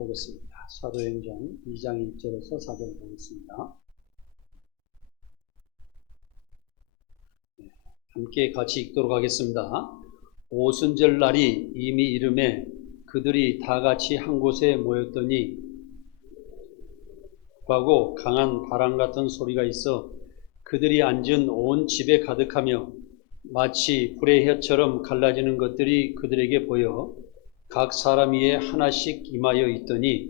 보겠습니다. 사도행전 2장 1절에서 4절 보겠습니다. 함께 같이 읽도록 하겠습니다. 오순절 날이 이미 이르매 그들이 다 같이 한 곳에 모였더니 하고 강한 바람 같은 소리가 있어 그들이 앉은 온 집에 가득하며 마치 불의 혀처럼 갈라지는 것들이 그들에게 보여 각 사람 위에 하나씩 임하여 있더니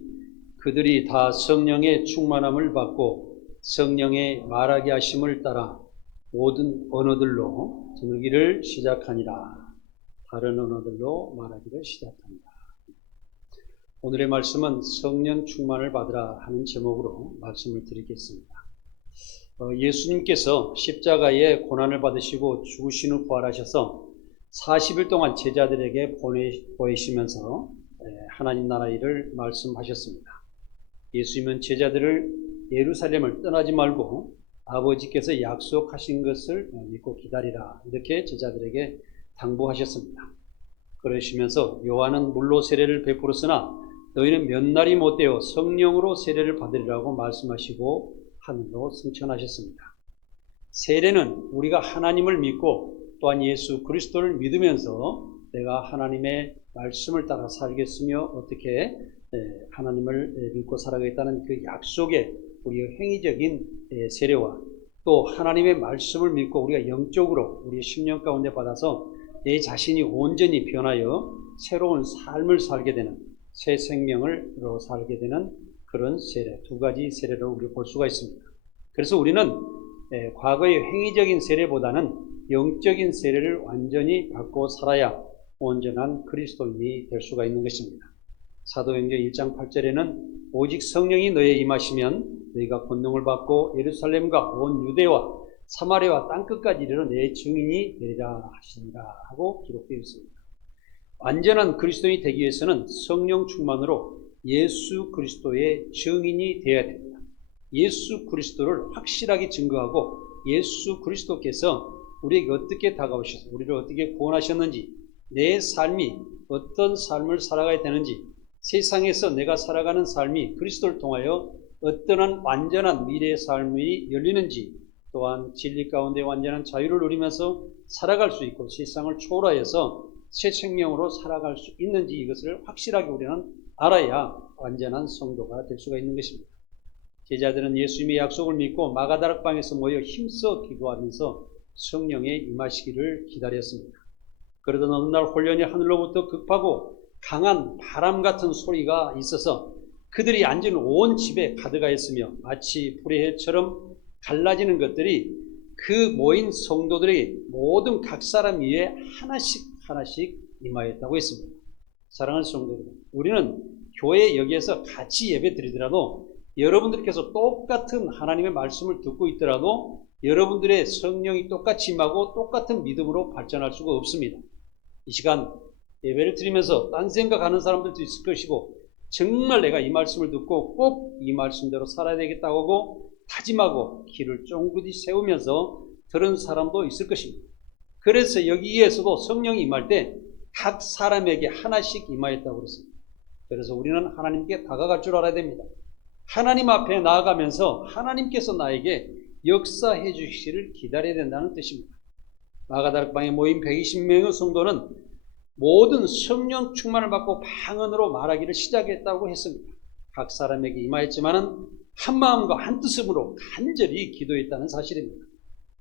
그들이 다 성령의 충만함을 받고 성령의 말하게 하심을 따라 모든 언어들로 들기를 시작하니라. 다른 언어들로 말하기를 시작합니다. 오늘의 말씀은 성령 충만을 받으라 하는 제목으로 말씀을 드리겠습니다. 예수님께서 십자가에 고난을 받으시고 죽으신 후 부활하셔서 40일 동안 제자들에게 보이시면서 하나님 나라 일을 말씀하셨습니다. 예수님은 제자들을 예루살렘을 떠나지 말고 아버지께서 약속하신 것을 믿고 기다리라 이렇게 제자들에게 당부하셨습니다. 그러시면서 요한은 물로 세례를 베풀었으나 너희는 몇 날이 못되어 성령으로 세례를 받으리라고 말씀하시고 하늘로 승천하셨습니다. 세례는 우리가 하나님을 믿고 또한 예수 그리스도를 믿으면서 내가 하나님의 말씀을 따라 살겠으며 어떻게 하나님을 믿고 살아가겠다는 그 약속의 우리의 행위적인 세례와 또 하나님의 말씀을 믿고 우리가 영적으로 우리의 심령 가운데 받아서 내 자신이 온전히 변하여 새로운 삶을 살게 되는 새 생명으로 살게 되는 그런 세례, 두 가지 세례를 우리가 볼 수가 있습니다. 그래서 우리는 과거의 행위적인 세례보다는 영적인 세례를 완전히 받고 살아야 온전한 그리스도인이 될 수가 있는 것입니다. 사도행전 1장 8절에는 오직 성령이 너희에 임하시면 너희가 권능을 받고 예루살렘과 온 유대와 사마리아와 땅끝까지 이르러 내 증인이 되리라 하시니라 하고 기록되어 있습니다. 완전한 그리스도인이 되기 위해서는 성령 충만으로 예수 그리스도의 증인이 되어야 됩니다. 예수 그리스도를 확실하게 증거하고 예수 그리스도께서 우리에게 어떻게 다가오셔서 우리를 어떻게 구원하셨는지 내 삶이 어떤 삶을 살아가야 되는지 세상에서 내가 살아가는 삶이 그리스도를 통하여 어떠한 완전한 미래의 삶이 열리는지 또한 진리 가운데 완전한 자유를 누리면서 살아갈 수 있고 세상을 초월하여서 새 생명으로 살아갈 수 있는지 이것을 확실하게 우리는 알아야 완전한 성도가 될 수가 있는 것입니다. 제자들은 예수님의 약속을 믿고 마가다락방에서 모여 힘써 기도하면서 성령의 임하시기를 기다렸습니다. 그러던 어느 날 홀연히 하늘로부터 급하고 강한 바람 같은 소리가 있어서 그들이 앉은 온 집에 가득하였으며 마치 불의 혀처럼 갈라지는 것들이 그 모인 성도들에게 모든 각 사람 위에 하나씩 임하였다고 했습니다. 사랑하는 성도들, 우리는 교회 여기에서 같이 예배 드리더라도 여러분들께서 똑같은 하나님의 말씀을 듣고 있더라도 여러분들의 성령이 똑같이 임하고 똑같은 믿음으로 발전할 수가 없습니다. 이 시간 예배를 드리면서 딴 생각하는 사람들도 있을 것이고 정말 내가 이 말씀을 듣고 꼭 이 말씀대로 살아야 되겠다고 하고 다짐하고 길을 쫑긋이 세우면서 들은 사람도 있을 것입니다. 그래서 여기에서도 성령이 임할 때 각 사람에게 하나씩 임하였다고 그랬습니다. 그래서 우리는 하나님께 다가갈 줄 알아야 됩니다. 하나님 앞에 나아가면서 하나님께서 나에게 역사해 주시기를 기다려야 된다는 뜻입니다. 마가다락방에 모인 120명의 성도는 모든 성령 충만을 받고 방언으로 말하기를 시작했다고 했습니다. 각 사람에게 임하였지만은 한 마음과 한 뜻으로 간절히 기도했다는 사실입니다.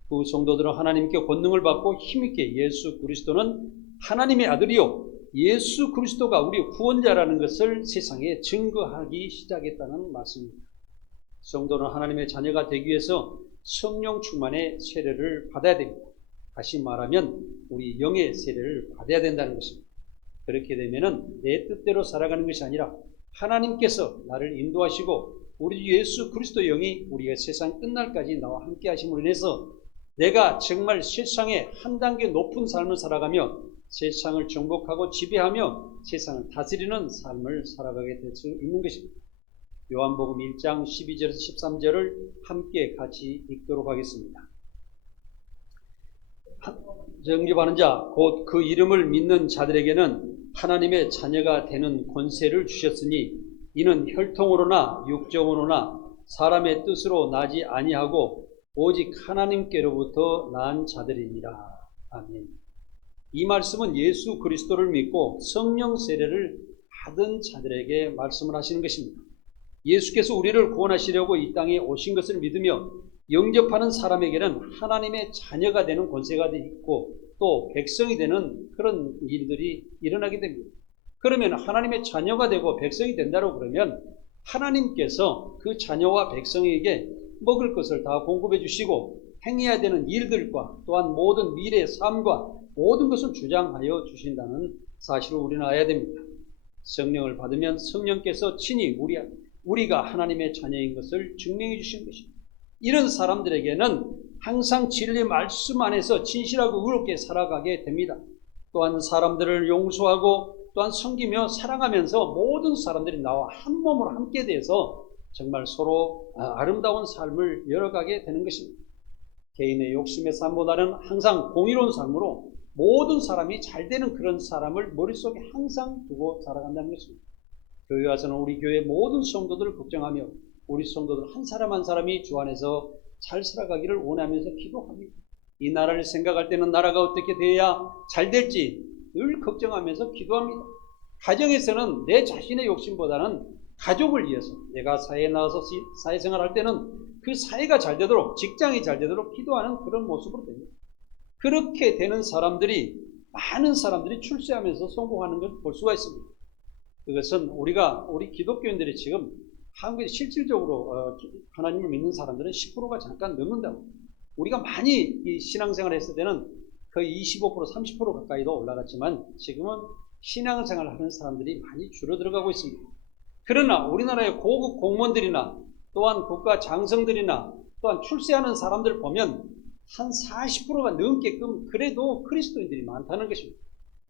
그 성도들은 하나님께 권능을 받고 힘있게 예수 그리스도는 하나님의 아들이요 예수 그리스도가 우리 구원자라는 것을 세상에 증거하기 시작했다는 말씀입니다. 성도는 하나님의 자녀가 되기 위해서 성령 충만의 세례를 받아야 됩니다. 다시 말하면 우리 영의 세례를 받아야 된다는 것입니다. 그렇게 되면은 내 뜻대로 살아가는 것이 아니라 하나님께서 나를 인도하시고 우리 예수 그리스도 영이 우리가 세상 끝날까지 나와 함께 하심으로 인해서 내가 정말 세상에 한 단계 높은 삶을 살아가며 세상을 정복하고 지배하며 세상을 다스리는 삶을 살아가게 될 수 있는 것입니다. 요한복음 1장 12절에서 13절을 함께 같이 읽도록 하겠습니다. 영접하는 자, 곧 그 이름을 믿는 자들에게는 하나님의 자녀가 되는 권세를 주셨으니 이는 혈통으로나 육정으로나 사람의 뜻으로 나지 아니하고 오직 하나님께로부터 난 자들이니라. 아멘. 이 말씀은 예수 그리스도를 믿고 성령 세례를 받은 자들에게 말씀을 하시는 것입니다. 예수께서 우리를 구원하시려고 이 땅에 오신 것을 믿으며 영접하는 사람에게는 하나님의 자녀가 되는 권세가 있고 또 백성이 되는 그런 일들이 일어나게 됩니다. 그러면 하나님의 자녀가 되고 백성이 된다고 그러면 하나님께서 그 자녀와 백성에게 먹을 것을 다 공급해 주시고 행해야 되는 일들과 또한 모든 미래의 삶과 모든 것을 주장하여 주신다는 사실을 우리는 알아야 됩니다. 성령을 받으면 성령께서 친히 우리가 하나님의 자녀인 것을 증명해 주신 것입니다. 이런 사람들에게는 항상 진리 말씀 안에서 진실하고 의롭게 살아가게 됩니다. 또한 사람들을 용서하고 또한 섬기며 사랑하면서 모든 사람들이 나와 한 몸으로 함께 돼서 정말 서로 아름다운 삶을 열어가게 되는 것입니다. 개인의 욕심의 삶보다는 항상 공의로운 삶으로 모든 사람이 잘 되는 그런 사람을 머릿속에 항상 두고 살아간다는 것입니다. 교회 와서는 우리 교회 모든 성도들을 걱정하며 우리 성도들 한 사람 한 사람이 주 안에서 잘 살아가기를 원하면서 기도합니다. 이 나라를 생각할 때는 나라가 어떻게 돼야 잘 될지 늘 걱정하면서 기도합니다. 가정에서는 내 자신의 욕심보다는 가족을 위해서 내가 사회에 나가서 사회생활할 때는 그 사회가 잘 되도록 직장이 잘 되도록 기도하는 그런 모습으로 됩니다. 그렇게 되는 사람들이 많은 사람들이 출세하면서 성공하는 걸 볼 수가 있습니다. 그것은 우리 기독교인들이 지금 한국에 실질적으로 하나님을 믿는 사람들은 10%가 잠깐 넘는다고. 우리가 많이 이 신앙생활을 했을 때는 거의 25%, 30% 가까이도 올라갔지만 지금은 신앙생활을 하는 사람들이 많이 줄어들어가고 있습니다. 그러나 우리나라의 고급 공무원들이나 또한 국가 장성들이나 또한 출세하는 사람들 보면 한 40%가 넘게끔 그래도 그리스도인들이 많다는 것입니다.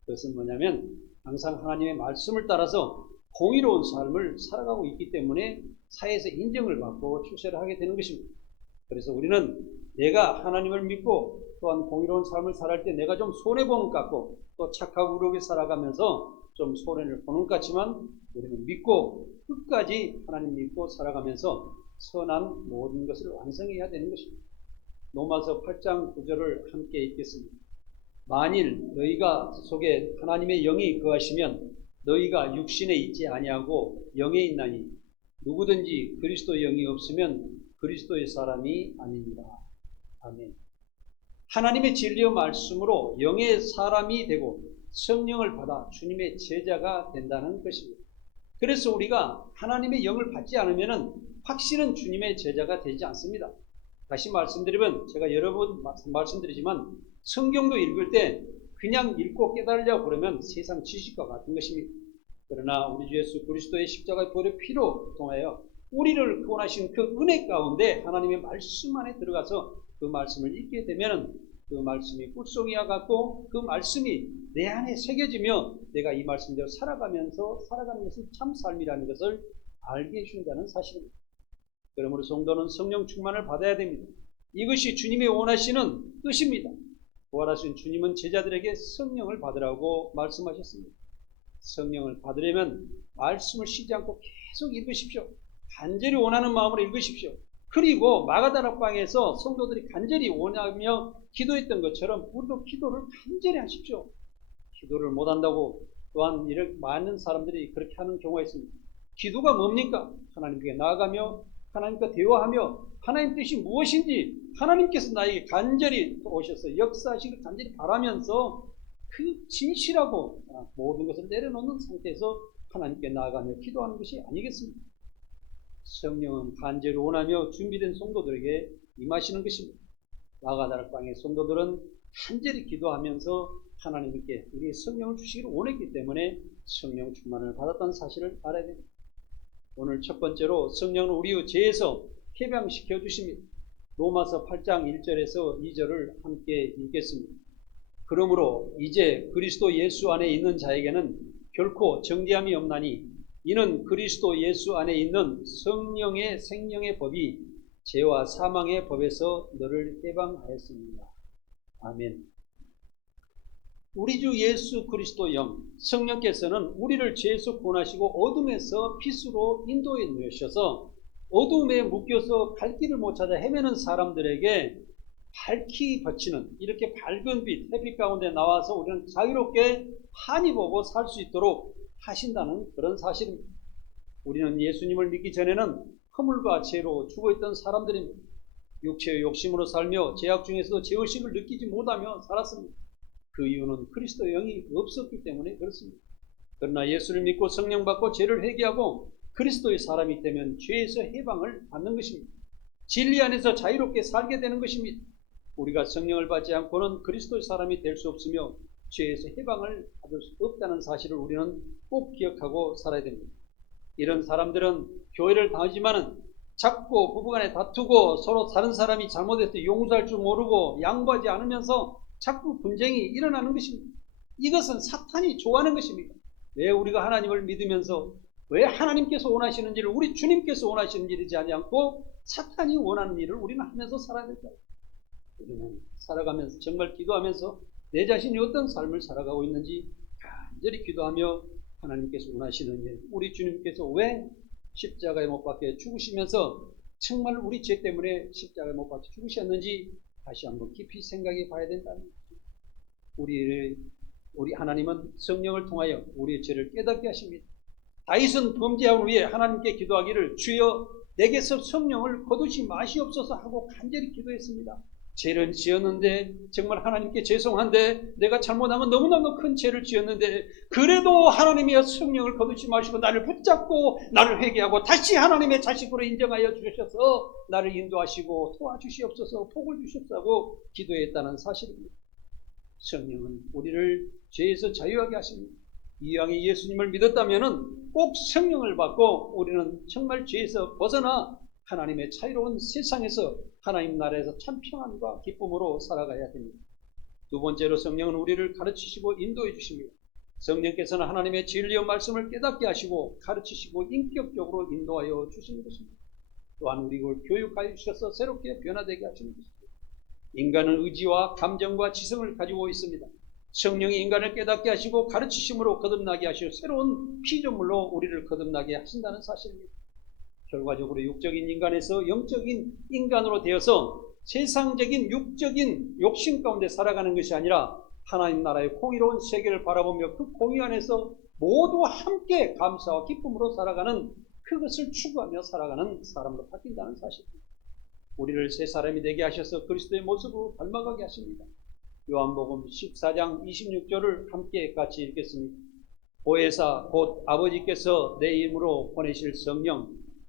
그것은 뭐냐면 항상 하나님의 말씀을 따라서 공의로운 삶을 살아가고 있기 때문에 사회에서 인정을 받고 출세를 하게 되는 것입니다. 그래서 우리는 내가 하나님을 믿고 또한 공의로운 삶을 살아갈 때 내가 좀 손해보는 것 같고 또 착하고 의롭게 살아가면서 좀 손해를 보는 것 같지만 우리는 믿고 끝까지 하나님 믿고 살아가면서 선한 모든 것을 완성해야 되는 것입니다. 로마서 8장 9절을 함께 읽겠습니다. 만일 너희가 속에 하나님의 영이 거하시면 너희가 육신에 있지 아니하고 영에 있나니 누구든지 그리스도의 영이 없으면 그리스도의 사람이 아닙니다. 아멘. 하나님의 진리의 말씀으로 영의 사람이 되고 성령을 받아 주님의 제자가 된다는 것입니다. 그래서 우리가 하나님의 영을 받지 않으면 확실한 주님의 제자가 되지 않습니다. 다시 말씀드리면 제가 여러 번 말씀드리지만 성경도 읽을 때 그냥 읽고 깨달으려고 그러면 세상 지식과 같은 것입니다. 그러나 우리 주 예수 그리스도의 십자가의 보혈의 피로 통하여 우리를 구원하신 그 은혜 가운데 하나님의 말씀 안에 들어가서 그 말씀을 읽게 되면 그 말씀이 꿀송이와 같고 그 말씀이 내 안에 새겨지며 내가 이 말씀대로 살아가면서 살아가는 것이 참 삶이라는 것을 알게 해준다는 사실입니다. 그러므로 성도는 성령 충만을 받아야 됩니다. 이것이 주님이 원하시는 뜻입니다. 부활하신 주님은 제자들에게 성령을 받으라고 말씀하셨습니다. 성령을 받으려면 말씀을 쉬지 않고 계속 읽으십시오. 간절히 원하는 마음으로 읽으십시오. 그리고 마가다락방에서 성도들이 간절히 원하며 기도했던 것처럼 우리도 기도를 간절히 하십시오. 기도를 못한다고 또한 이렇게 많은 사람들이 그렇게 하는 경우가 있습니다. 기도가 뭡니까? 하나님께 나아가며 하나님과 대화하며 하나님 뜻이 무엇인지 하나님께서 나에게 간절히 오셔서 역사하시길 간절히 바라면서 그 진실하고 모든 것을 내려놓는 상태에서 하나님께 나아가며 기도하는 것이 아니겠습니까? 성령은 간절히 원하며 준비된 성도들에게 임하시는 것입니다. 마가다락방의 성도들은 간절히 기도하면서 하나님께 우리의 성령을 주시기를 원했기 때문에 성령 충만을 받았다는 사실을 알아야 됩니다. 오늘 첫 번째로 성령은 우리의 죄에서 해방시켜 주십니다. 로마서 8장 1절에서 2절을 함께 읽겠습니다. 그러므로 이제 그리스도 예수 안에 있는 자에게는 결코 정죄함이 없나니 이는 그리스도 예수 안에 있는 성령의 생명의 법이 죄와 사망의 법에서 너를 해방하였습니다. 아멘. 우리 주 예수 그리스도 영 성령께서는 우리를 죄에서 구원하시고 어둠에서 빛으로 인도해 놓으셔서 어둠에 묶여서 갈 길을 못 찾아 헤매는 사람들에게 밝히 비치는 이렇게 밝은 빛, 햇빛 가운데 나와서 우리는 자유롭게 환히 보고 살 수 있도록 하신다는 그런 사실입니다. 우리는 예수님을 믿기 전에는 허물과 죄로 죽어있던 사람들입니다. 육체의 욕심으로 살며 죄악 중에서도 죄의식을 느끼지 못하며 살았습니다. 그 이유는 그리스도의 영이 없었기 때문에 그렇습니다. 그러나 예수를 믿고 성령 받고 죄를 회개하고 그리스도의 사람이 되면 죄에서 해방을 받는 것입니다. 진리 안에서 자유롭게 살게 되는 것입니다. 우리가 성령을 받지 않고는 그리스도의 사람이 될 수 없으며 죄에서 해방을 받을 수 없다는 사실을 우리는 꼭 기억하고 살아야 됩니다. 이런 사람들은 교회를 다니지만은 자꾸 부부간에 다투고 서로 다른 사람이 잘못했을 때 용서할 줄 모르고 양보하지 않으면서 자꾸 분쟁이 일어나는 것입니다. 이것은 사탄이 좋아하는 것입니다. 왜 우리가 하나님을 믿으면서 왜 하나님께서 원하시는 일을 우리 주님께서 원하시는 일이지 않고 사탄이 원하는 일을 우리는 하면서 살아야 될까요? 우리는 살아가면서 정말 기도하면서 내 자신이 어떤 삶을 살아가고 있는지 간절히 기도하며 하나님께서 원하시는 일, 우리 주님께서 왜 십자가에 못 박혀 죽으시면서 정말 우리 죄 때문에 십자가에 못 박혀 죽으셨는지 다시 한번 깊이 생각해 봐야 된다는 거죠. 우리 하나님은 성령을 통하여 우리의 죄를 깨닫게 하십니다. 다윗은 범죄한 후에 하나님께 기도하기를 주여 내게서 성령을 거두시 마시옵소서 하고 간절히 기도했습니다. 죄를 지었는데 정말 하나님께 죄송한데 내가 잘못한 건 너무너무 큰 죄를 지었는데 그래도 하나님이 성령을 거두지 마시고 나를 붙잡고 나를 회개하고 다시 하나님의 자식으로 인정하여 주셔서 나를 인도하시고 도와주시옵소서 복을 주시옵소서 기도했다는 사실입니다. 성령은 우리를 죄에서 자유하게 하십니다. 이왕에 예수님을 믿었다면 꼭 성령을 받고 우리는 정말 죄에서 벗어나 하나님의 자유로운 세상에서 하나님 나라에서 참 평안과 기쁨으로 살아가야 됩니다. 두 번째로 성령은 우리를 가르치시고 인도해 주십니다. 성령께서는 하나님의 진리의 말씀을 깨닫게 하시고 가르치시고 인격적으로 인도하여 주시는 것입니다. 또한 우리를 교육하여 주셔서 새롭게 변화되게 하시는 것입니다. 인간은 의지와 감정과 지성을 가지고 있습니다. 성령이 인간을 깨닫게 하시고 가르치심으로 거듭나게 하시고 새로운 피조물로 우리를 거듭나게 하신다는 사실입니다. 결과적으로 육적인 인간에서 영적인 인간으로 되어서 세상적인 육적인 욕심 가운데 살아가는 것이 아니라 하나님 나라의 공의로운 세계를 바라보며 그 공의 안에서 모두 함께 감사와 기쁨으로 살아가는 그것을 추구하며 살아가는 사람으로 바뀐다는 사실입니다. 우리를 새 사람이 되게 하셔서 그리스도의 모습으로 닮아가게 하십니다. 요한복음 14장 26절을 함께 같이 읽겠습니다. 보혜사 곧 아버지께서 내 이름으로 보내실 성령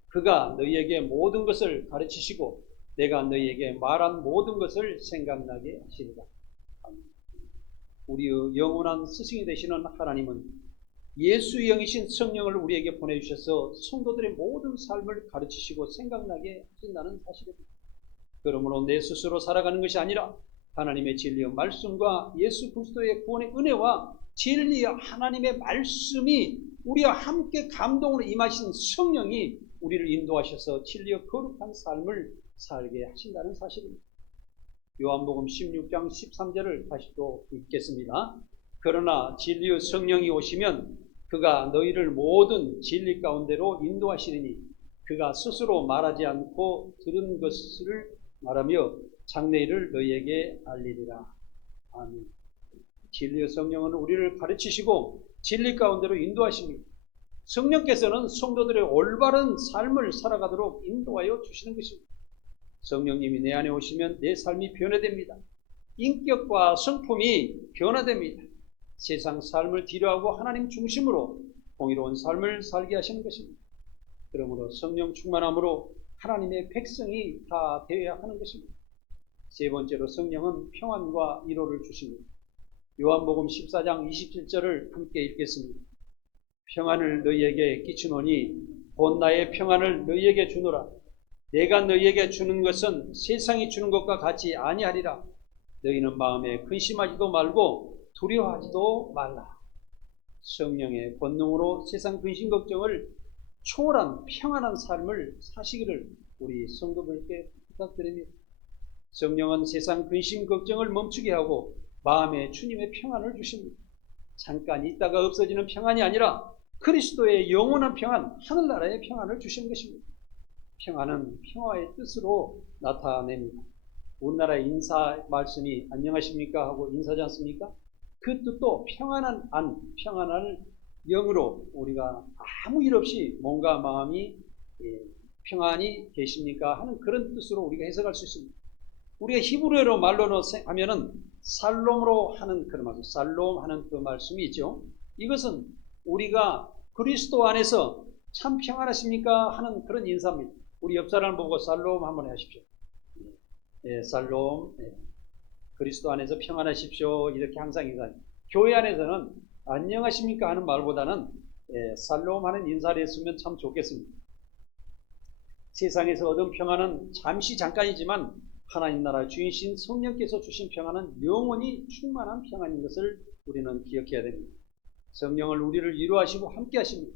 그가 너희에게 모든 것을 가르치시고 내가 너희에게 말한 모든 것을 생각나게 하시리라. 우리의 영원한 스승이 되시는 하나님은 예수의 영이신 성령을 우리에게 보내주셔서 성도들의 모든 삶을 가르치시고 생각나게 하신다는 사실입니다. 그러므로 내 스스로 살아가는 것이 아니라 하나님의 진리의 말씀과 예수 그리스도의 구원의 은혜와 진리의 하나님의 말씀이 우리와 함께 감동으로 임하신 성령이 우리를 인도하셔서 진리의 거룩한 삶을 살게 하신다는 사실입니다. 요한복음 16장 13절을 다시 또 읽겠습니다. 그러나 진리의 성령이 오시면 그가 너희를 모든 진리 가운데로 인도하시리니 그가 스스로 말하지 않고 들은 것을 말하며 장래일을 너희에게 알리리라. 아멘. 진리의 성령은 우리를 가르치시고 진리 가운데로 인도하십니다. 성령께서는 성도들의 올바른 삶을 살아가도록 인도하여 주시는 것입니다. 성령님이 내 안에 오시면 내 삶이 변화됩니다. 인격과 성품이 변화됩니다. 세상 삶을 뒤로하고 하나님 중심으로 공의로운 삶을 살게 하시는 것입니다. 그러므로 성령 충만함으로 하나님의 백성이 다 되어야 하는 것입니다. 세 번째로 성령은 평안과 위로를 주십니다. 요한복음 14장 27절을 함께 읽겠습니다. 평안을 너희에게 끼치노니 곧 나의 평안을 너희에게 주노라. 내가 너희에게 주는 것은 세상이 주는 것과 같이 아니하리라. 너희는 마음에 근심하지도 말고 두려워하지도 말라. 성령의 권능으로 세상 근심 걱정을 초월한 평안한 삶을 사시기를 우리 성도들께 부탁드립니다. 성령은 세상 근심 걱정을 멈추게 하고 마음에 주님의 평안을 주십니다. 잠깐 있다가 없어지는 평안이 아니라 그리스도의 영원한 평안, 하늘나라의 평안을 주시는 것입니다. 평안은 평화의 뜻으로 나타냅니다. 우리나라의 인사 말씀이 안녕하십니까 하고 인사지 않습니까? 그 뜻도 평안한 안, 평안한 영으로 우리가 아무 일 없이 몸과 마음이 평안히 계십니까 하는 그런 뜻으로 우리가 해석할 수 있습니다. 우리가 히브리어로 말로 하면은 살롬으로 하는 그런 말씀, 살롬 하는 그 말씀이 있죠. 이것은 우리가 그리스도 안에서 참 평안하십니까 하는 그런 인사입니다. 우리 옆 사람을 보고 살롬 한번 하십시오. 살롬, 그리스도 안에서 평안하십시오. 이렇게 항상 인사합니다. 교회 안에서는 안녕하십니까 하는 말보다는 살롬 하는 인사를 했으면 참 좋겠습니다. 세상에서 얻은 평안은 잠시 잠깐이지만 하나님 나라 주인신 성령께서 주신 평안은 영원히 충만한 평안인 것을 우리는 기억해야 됩니다. 성령을 우리를 위로하시고 함께 하십니다.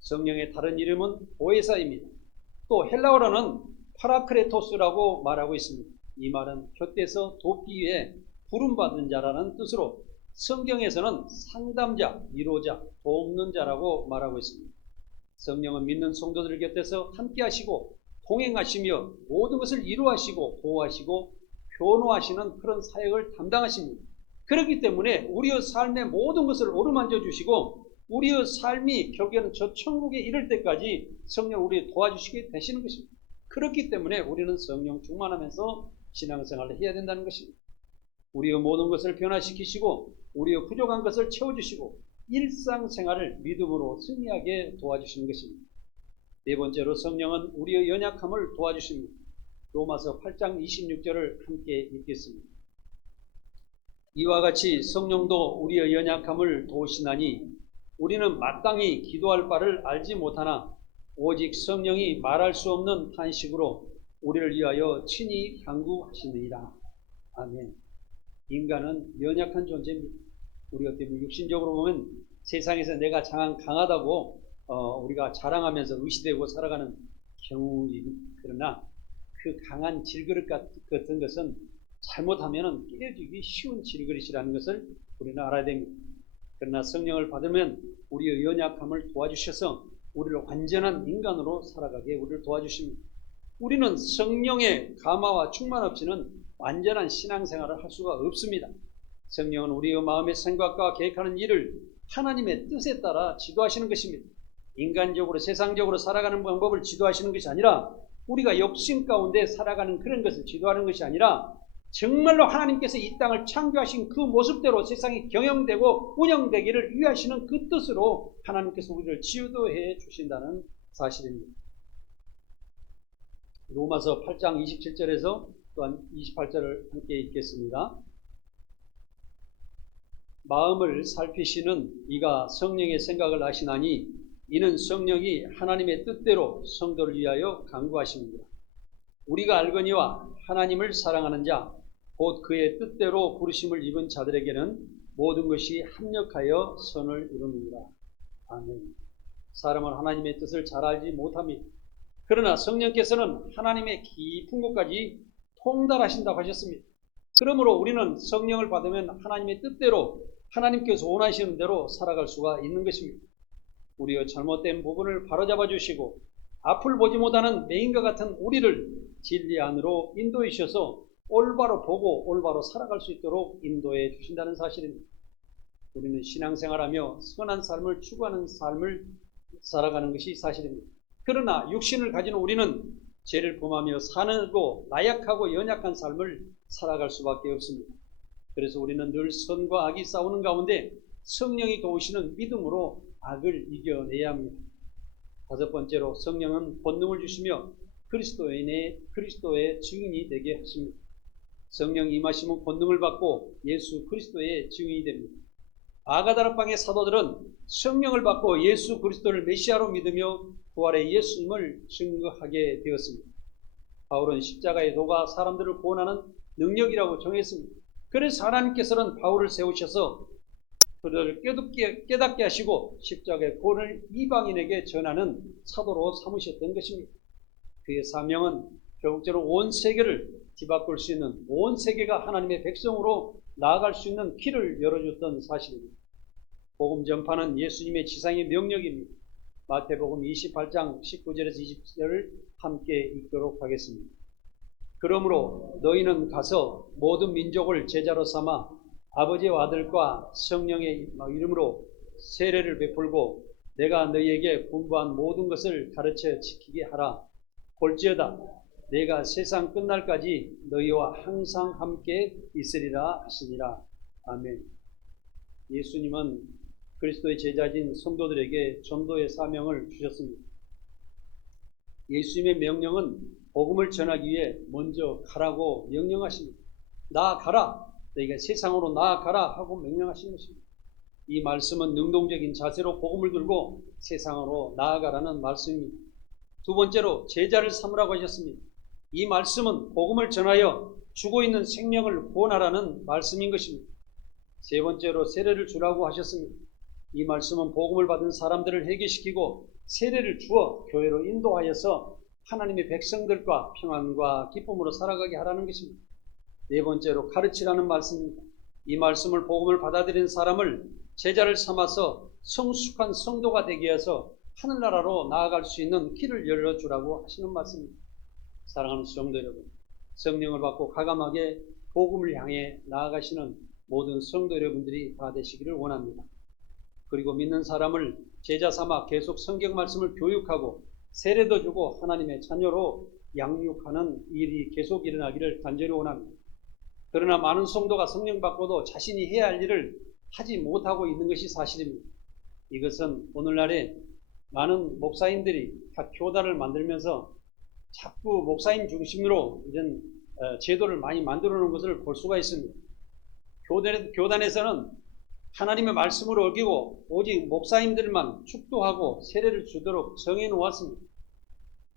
성령의 다른 이름은 보혜사입니다. 또 헬라어로는 파라크레토스라고 말하고 있습니다. 이 말은 곁에서 돕기 위해 부름받은 자라는 뜻으로 성경에서는 상담자, 위로자, 돕는 자라고 말하고 있습니다. 성령은 믿는 성도들 곁에서 함께 하시고 동행하시며 모든 것을 이루하시고 보호하시고 변호하시는 그런 사역을 담당하십니다. 그렇기 때문에 우리의 삶의 모든 것을 어루만져 주시고 우리의 삶이 결국에는 저 천국에 이를 때까지 성령 우리 도와주시게 되시는 것입니다. 그렇기 때문에 우리는 성령 충만하면서 신앙생활을 해야 된다는 것입니다. 우리의 모든 것을 변화시키시고 우리의 부족한 것을 채워주시고 일상생활을 믿음으로 승리하게 도와주시는 것입니다. 네 번째로 성령은 우리의 연약함을 도와주십니다. 로마서 8장 26절을 함께 읽겠습니다. 이와 같이 성령도 우리의 연약함을 도우시나니 우리는 마땅히 기도할 바를 알지 못하나 오직 성령이 말할 수 없는 탄식으로 우리를 위하여 친히 간구하시느니라. 아멘. 인간은 연약한 존재입니다. 우리 어떻게 보면 육신적으로 보면 세상에서 내가 강하다고 우리가 자랑하면서 의시되고 살아가는 경우입니다. 그러나 그 강한 질그릇 같은 것은 잘못하면 깨지기 쉬운 질그릇이라는 것을 우리는 알아야 됩니다. 그러나 성령을 받으면 우리의 연약함을 도와주셔서 우리를 완전한 인간으로 살아가게 우리를 도와주십니다. 우리는 성령의 감화와 충만 없이는 완전한 신앙생활을 할 수가 없습니다. 성령은 우리의 마음의 생각과 계획하는 일을 하나님의 뜻에 따라 지도하시는 것입니다. 인간적으로 세상적으로 살아가는 방법을 지도하시는 것이 아니라 우리가 욕심 가운데 살아가는 그런 것을 지도하는 것이 아니라 정말로 하나님께서 이 땅을 창조하신 그 모습대로 세상이 경영되고 운영되기를 위하시는 그 뜻으로 하나님께서 우리를 지도해 주신다는 사실입니다. 로마서 8장 27절에서 또한 28절을 함께 읽겠습니다. 마음을 살피시는 이가 성령의 생각을 아시나니 이는 성령이 하나님의 뜻대로 성도를 위하여 간구하십니다. 우리가 알거니와 하나님을 사랑하는 자 곧 그의 뜻대로 부르심을 입은 자들에게는 모든 것이 합력하여 선을 이루느니라. 아멘. 사람은 하나님의 뜻을 잘 알지 못합니다. 그러나 성령께서는 하나님의 깊은 곳까지 통달하신다고 하셨습니다. 그러므로 우리는 성령을 받으면 하나님의 뜻대로 하나님께서 원하시는 대로 살아갈 수가 있는 것입니다. 우리의 잘못된 부분을 바로잡아 주시고 앞을 보지 못하는 맹인과 같은 우리를 진리 안으로 인도해 주셔서 올바로 보고 올바로 살아갈 수 있도록 인도해 주신다는 사실입니다. 우리는 신앙생활하며 선한 삶을 추구하는 삶을 살아가는 것이 사실입니다. 그러나 육신을 가진 우리는 죄를 범하며 사는고 나약하고 연약한 삶을 살아갈 수밖에 없습니다. 그래서 우리는 늘 선과 악이 싸우는 가운데 성령이 도우시는 믿음으로 악을 이겨내야 합니다. 다섯 번째로 성령은 권능을 주시며 그리스도의 증인이 되게 하십니다. 성령이 임하시면 권능을 받고 예수 그리스도의 증인이 됩니다. 아가다락방의 사도들은 성령을 받고 예수 그리스도를 메시아로 믿으며 부활의 예수님을 증거하게 되었습니다. 바울은 십자가의 도가 사람들을 구원하는 능력이라고 정했습니다. 그래서 하나님께서는 바울을 세우셔서 그들을 깨닫게 하시고 십자가의 구원을 이방인에게 전하는 사도로 삼으셨던 것입니다. 그의 사명은 결국적으로 온 세계를 뒤바꿀 수 있는, 온 세계가 하나님의 백성으로 나아갈 수 있는 길을 열어줬던 사실입니다. 복음 전파는 예수님의 지상의 명령입니다. 마태복음 28장 19절에서 20절을 함께 읽도록 하겠습니다. 그러므로 너희는 가서 모든 민족을 제자로 삼아 아버지와 아들과 성령의 이름으로 세례를 베풀고 내가 너희에게 분부한 모든 것을 가르쳐 지키게 하라. 볼지어다 내가 세상 끝날까지 너희와 항상 함께 있으리라 하시니라. 아멘. 예수님은 그리스도의 제자진 성도들에게 전도의 사명을 주셨습니다. 예수님의 명령은 복음을 전하기 위해 먼저 가라고 명령하십니다. 나아가라. 너희가 세상으로 나아가라 하고 명령하신 것입니다. 이 말씀은 능동적인 자세로 복음을 들고 세상으로 나아가라는 말씀입니다. 두 번째로 제자를 삼으라고 하셨습니다. 이 말씀은 복음을 전하여 죽어 있는 생명을 구원하라는 말씀인 것입니다. 세 번째로 세례를 주라고 하셨습니다. 이 말씀은 복음을 받은 사람들을 회개시키고 세례를 주어 교회로 인도하여서 하나님의 백성들과 평안과 기쁨으로 살아가게 하라는 것입니다. 네 번째로 가르치라는 말씀입니다. 이 말씀을 복음을 받아들인 사람을 제자를 삼아서 성숙한 성도가 되게 해서 하늘나라로 나아갈 수 있는 길을 열어주라고 하시는 말씀입니다. 사랑하는 성도 여러분, 성령을 받고 과감하게 복음을 향해 나아가시는 모든 성도 여러분들이 다 되시기를 원합니다. 그리고 믿는 사람을 제자 삼아 계속 성경 말씀을 교육하고 세례도 주고 하나님의 자녀로 양육하는 일이 계속 일어나기를 간절히 원합니다. 그러나 많은 성도가 성령 받고도 자신이 해야 할 일을 하지 못하고 있는 것이 사실입니다. 이것은 오늘날에 많은 목사님들이 각 교단을 만들면서 자꾸 목사님 중심으로 이런 제도를 많이 만들어 놓은 것을 볼 수가 있습니다. 교단에서는 하나님의 말씀을 어기고 오직 목사님들만 축도하고 세례를 주도록 정해 놓았습니다.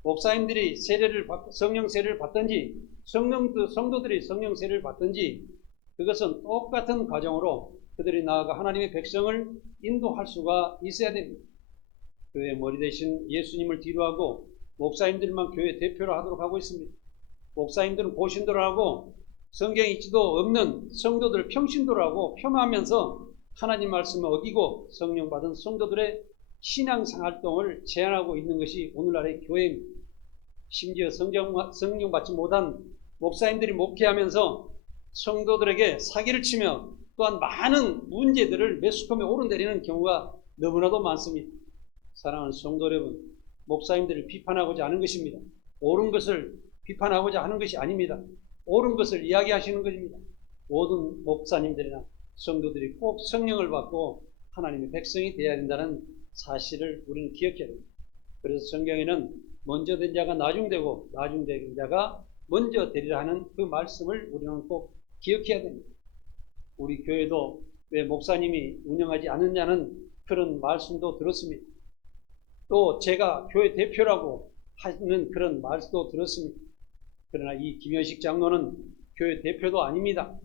목사님들이 성령 세례를 받든지 성도들이 성령 세례를 받든지 그것은 똑같은 과정으로 그들이 나아가 하나님의 백성을 인도할 수가 있어야 됩니다. 교회 머리 대신 예수님을 뒤로하고 목사님들만 교회 대표로 하도록 하고 있습니다. 목사님들은 고신도를 하고 성경에 있지도 없는 성도들 평신도를 하고 폄하하면서 하나님 말씀을 어기고 성령 받은 성도들의 신앙생 활동을 제한하고 있는 것이 오늘날의 교회입니다. 심지어 성령 받지 못한 목사님들이 목회하면서 성도들에게 사기를 치며 또한 많은 문제들을 매스컴에 오른내리는 경우가 너무나도 많습니다. 사랑하는 성도 여러분, 목사님들을 비판하고자 하는 것입니다. 옳은 것을 비판하고자 하는 것이 아닙니다. 옳은 것을 이야기하시는 것입니다. 모든 목사님들이나 성도들이 꼭 성령을 받고 하나님의 백성이 되어야 된다는 사실을 우리는 기억해야 됩니다. 그래서 성경에는 먼저 된 자가 나중되고 나중된 자가 먼저 되리라 하는 그 말씀을 우리는 꼭 기억해야 됩니다. 우리 교회도 왜 목사님이 운영하지 않느냐는 그런 말씀도 들었습니다. 또 제가 교회 대표라고 하는 그런 말씀도 들었습니다. 그러나 이 김현식 장로는 교회 대표도 아닙니다.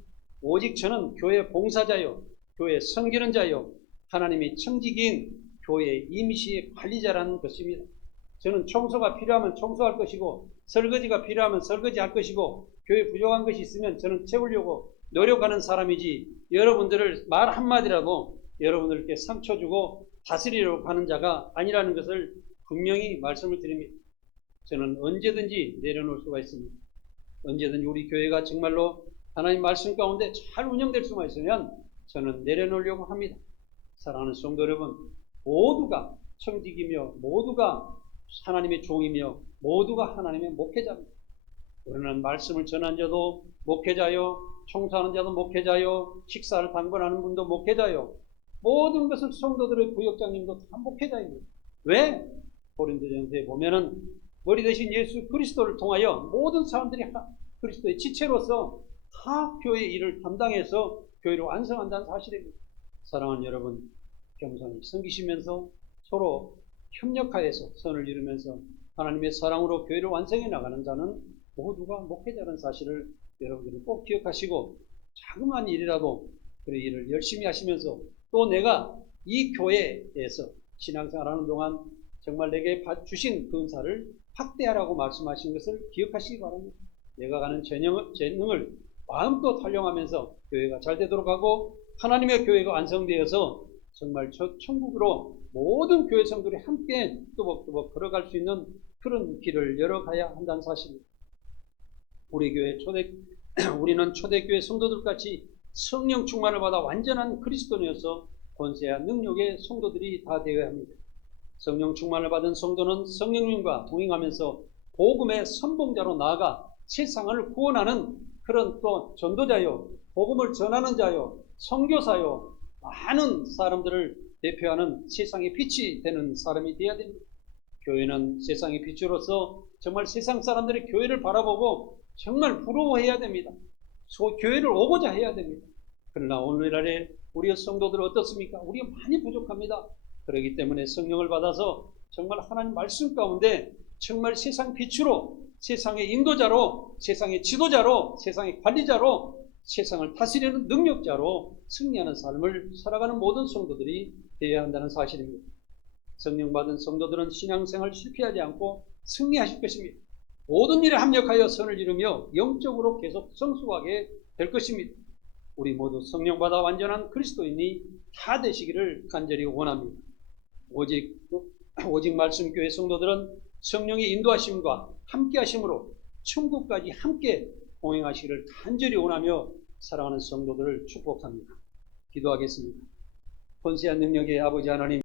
오직 저는 교회 봉사자요, 교회 섬기는 자요, 하나님의 청지기인 교회 임시의 관리자라는 것입니다. 저는 청소가 필요하면 청소할 것이고 설거지가 필요하면 설거지할 것이고 교회 부족한 것이 있으면 저는 채우려고 노력하는 사람이지 여러분들을 말 한마디라도 여러분들께 상처 주고 다스리려고 하는 자가 아니라는 것을 분명히 말씀을 드립니다. 저는 언제든지 내려놓을 수가 있습니다. 언제든지 우리 교회가 정말로 하나님 말씀 가운데 잘 운영될 수만 있으면 저는 내려놓으려고 합니다. 사랑하는 성도 여러분, 모두가 청직이며 모두가 하나님의 종이며 모두가 하나님의 목회자입니다. 우리는 말씀을 전한 자도 목회자요, 청소하는 자도 목회자요, 식사를 당번하는 분도 목회자요, 모든 것을 성도들의 부역장님도 다 목회자입니다. 왜? 고린도전서에 보면은 머리 대신 예수 그리스도를 통하여 모든 사람들이 그리스도의 지체로서 다 교회의 일을 담당해서 교회를 완성한다는 사실입니다. 사랑하는 여러분, 겸손히 섬기시면서 서로 협력하여서 선을 이루면서 하나님의 사랑으로 교회를 완성해 나가는 자는 모두가 목회자라는 사실을 여러분들이 꼭 기억하시고 자그마한 일이라도 그 일을 열심히 하시면서 또 내가 이 교회에서 신앙생활하는 동안 정말 내게 주신 그 은사를 확대하라고 말씀하신 것을 기억하시기 바랍니다. 내가 가는 재능을 마음껏 활용하면서 교회가 잘 되도록 하고 하나님의 교회가 완성되어서 정말 천국으로 모든 교회 성도들이 함께 또박또박 걸어갈 수 있는 그런 길을 열어가야 한다는 사실입니다. 우리는 초대교회 성도들같이 성령 충만을 받아 완전한 그리스도인이어서 권세와 능력의 성도들이 다 되어야 합니다. 성령 충만을 받은 성도는 성령님과 동행하면서 복음의 선봉자로 나아가 세상을 구원하는 그런 또 전도자요, 복음을 전하는 자요, 선교사요, 많은 사람들을 대표하는 세상의 빛이 되는 사람이 되어야 됩니다. 교회는 세상의 빛으로서 정말 세상 사람들이 교회를 바라보고 정말 부러워해야 됩니다. 교회를 오고자 해야 됩니다. 그러나 오늘날에 우리의 성도들은 어떻습니까? 우리가 많이 부족합니다. 그렇기 때문에 성령을 받아서 정말 하나님 말씀 가운데 정말 세상 빛으로, 세상의 인도자로, 세상의 지도자로, 세상의 관리자로, 세상을 다스리는 능력자로 승리하는 삶을 살아가는 모든 성도들이 되어야 한다는 사실입니다. 성령 받은 성도들은 신앙생활 실패하지 않고 승리하실 것입니다. 모든 일에 합력하여 선을 이루며 영적으로 계속 성숙하게 될 것입니다. 우리 모두 성령 받아 완전한 그리스도인이 다 되시기를 간절히 원합니다. 오직 말씀교회 성도들은 성령의 인도하심과 함께 하심으로 천국까지 함께 동행하시기를 간절히 원하며 사랑하는 성도들을 축복합니다. 기도하겠습니다. 권세한 능력의 아버지 하나님,